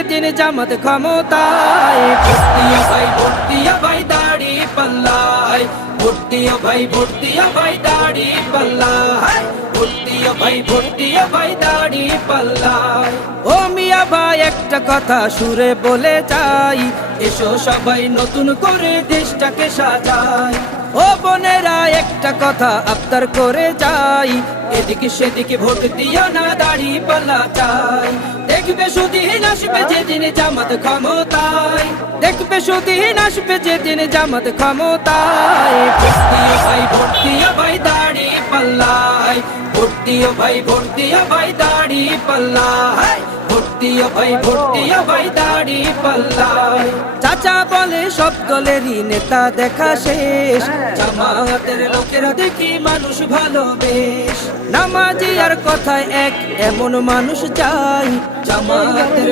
যেদিন জামাত ক্ষমতায়। ভোট দিও ভাই, ভোট দিও ভাই দাড়ি পাল্লায়, ভোট দিও ভাই, ভোট দিও ভাই দাড়ি পাল্লায়, ভোট দিও ভাই, ভোট দিও ভাই দাড়ি পাল্লায়। ও মিয়া ভাই একটা কথা সুরে বলে যাই, এসো সবাই নতুন করে দেশটাকে সাজাই। ও বোনেরা একটা কথা আবদার করে যাই, এদিকে সেদিকে ভোট দিও না, দাড়ি পাল্লা চাই। দেখবে সুদিন আসবে যেদিন জামাত ক্ষমতায়, দেখবে সুদিন আসবে যেদিন জামাত ক্ষমতায়। ভোট দিও ভাই, ভোট দিও ভাই দাড়ি পাল্লায়, ভোট দিও ভাই, ভোট দিও ভাই দাড়ি পাল্লায়, ভোট দিও ভাই, ভোট দিও ভাই দাড়ি পাল্লায়। চাচা বলে সব দলেরই নেতা দেখা শেষ, জামাতের লোকেরা দেখি মানুষ ভালো বেশ। নামাজি আর কথায় এক এমন মানুষ চাই, জামাতের